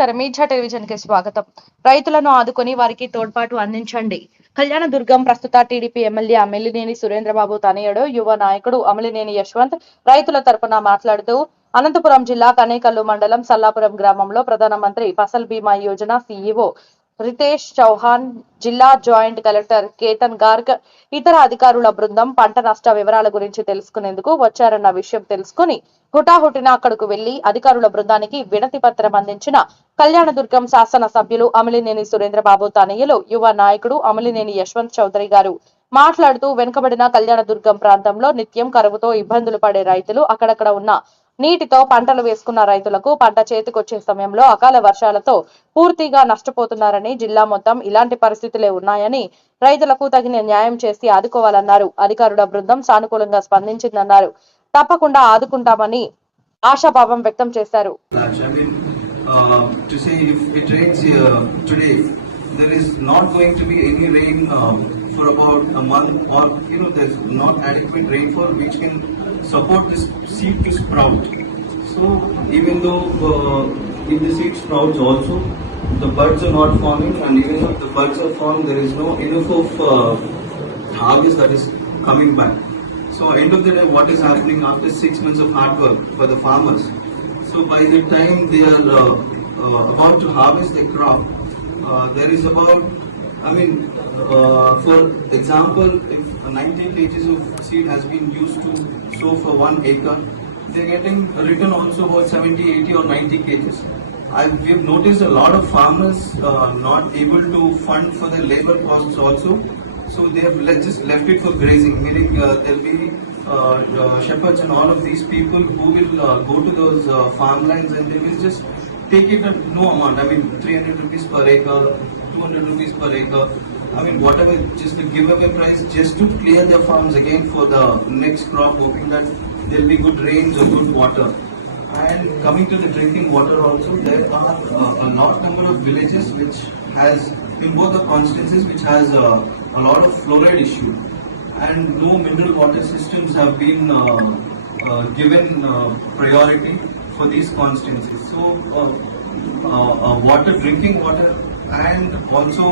నమస్కారం. మీర్జా టెలివిజన్కి స్వాగతం. రైతులను ఆదుకొని వారికి తోడ్పాటు అందించండి. కళ్యాణ దుర్గం ప్రస్తుత టీడీపీ ఎమ్మెల్యే అమిలినేని సురేంద్రబాబు తనయుడు యువ నాయకుడు అమిలినేని యశ్వంత్ రైతుల తరపున మాట్లాడుతూ అనంతపురం జిల్లా కనేకల్లు మండలం సల్లాపురం గ్రామంలో ప్రధానమంత్రి ఫసల్ బీమా యోజన సీఈఓ రితేష్ చౌహాన్ జిల్లా జాయింట్ కలెక్టర్ కేతన్ గార్గ్ ఇతర అధికారుల బృందం పంట నష్ట వివరాల గురించి తెలుసుకునేందుకు వచ్చారన్న విషయం తెలుసుకుని హుటాహుటిన అక్కడకు వెళ్ళి అధికారుల బృందానికి వినతి పత్రం అందించిన కళ్యాణదుర్గం శాసన సభ్యులు అమిలినేని సురేంద్రబాబు తనయ్యలు యువ నాయకుడు అమిలినేని యశ్వంత్ చౌదరి గారు. మాట్లాడుతూ వెనుకబడిన కళ్యాణదుర్గం ప్రాంతంలో నిత్యం కరువుతో ఇబ్బందులు పడే రైతులు అక్కడక్కడ ఉన్న నీటితో పంటలు వేసుకున్న రైతులకు పంట చేతికొచ్చే సమయంలో అకాల వర్షాలతో పూర్తిగా నష్టపోతున్నారని జిల్లా మొత్తం ఇలాంటి పరిస్థితులే ఉన్నాయని రైతులకు తగిన న్యాయం చేసి ఆదుకోవాలన్నారు. అధికారుల బృందం సానుకూలంగా స్పందించిందన్నారు. తప్పకుండా ఆదుకుంటామని ఆశాభావం వ్యక్తం చేశారు. Uh, uh, there is not going to be any rain uh, for about a month, or you know, there's not adequate rainfall which can support this seed to sprout. So, even though uh, the seed sprouts also, the buds are not forming, and even if the buds are formed, there is no enough of uh, harvest that is coming back. So, end of the day, what is happening after six months of hard work for the farmers? So by the time they are uh, uh, about to harvest the crop, uh, there is about, I mean, uh, for example, if 90 kgs of seed has been used to sow for one acre, they're getting return also about 70, 80 or 90 kgs. I've, we've noticed a lot of farmers uh, not able to fund for the labor costs also. So they have le- just left it for grazing, meaning uh, there'll be uh, uh, shepherds and all of these people who will uh, go to those uh, farmlands and they will just take it at no amount. I mean, 300 rupees per acre, 200 rupees per acre. I mean, whatever, just the giveaway price, just to clear their farms again for the next crop, hoping that there'll be good rains or good water. And coming to the drinking water also, there are uh, a large number of villages which has in both the constituencies which has uh, a lot of fluoride issue, and no mineral water systems have been uh, uh, given uh, priority for these constituencies. So, uh, uh, uh, water, drinking water, and also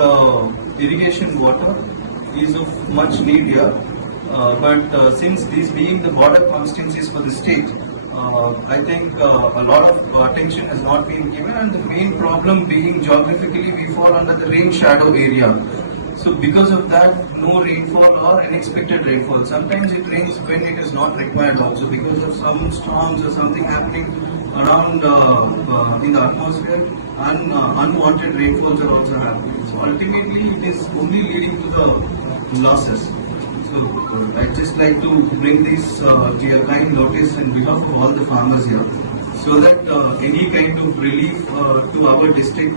the irrigation water is of much need here. But since these being the border constituencies for the state, uh, I think uh, a lot of attention has not been given, and the main problem being geographically we fall under the rain shadow area. So because of that, no rainfall or unexpected rainfall. Sometimes it rains when it is not required also because of some storms or something happening around uh, uh, in the atmosphere and uh, unwanted rainfalls are also happening. So ultimately it is only leading to the losses. So uh, I'd just like to bring this uh, to your kind notice in behalf of all the farmers here so that uh, any kind of relief uh, to our district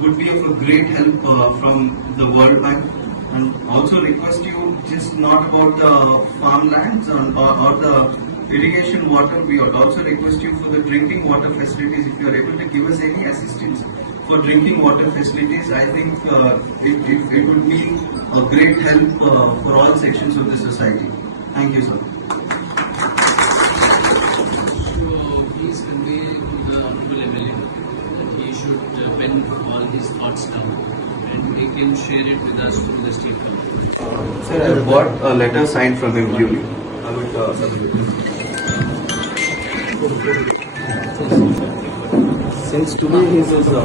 would be of a great help uh, from the World Bank and also request you just not about the farmlands and, or, or the irrigation water we also request you for the drinking water facilities if you are able to give us any assistance for drinking water facilities i think uh, it, it, it would be a great help uh, for all sections of the society. Thank you sir So he's conveying to the honorable MLA that he should uh, pen all his thoughts and he can share it with us to the state government. sir i bought a letter signed from him duly i would uh, submit since today he is uh,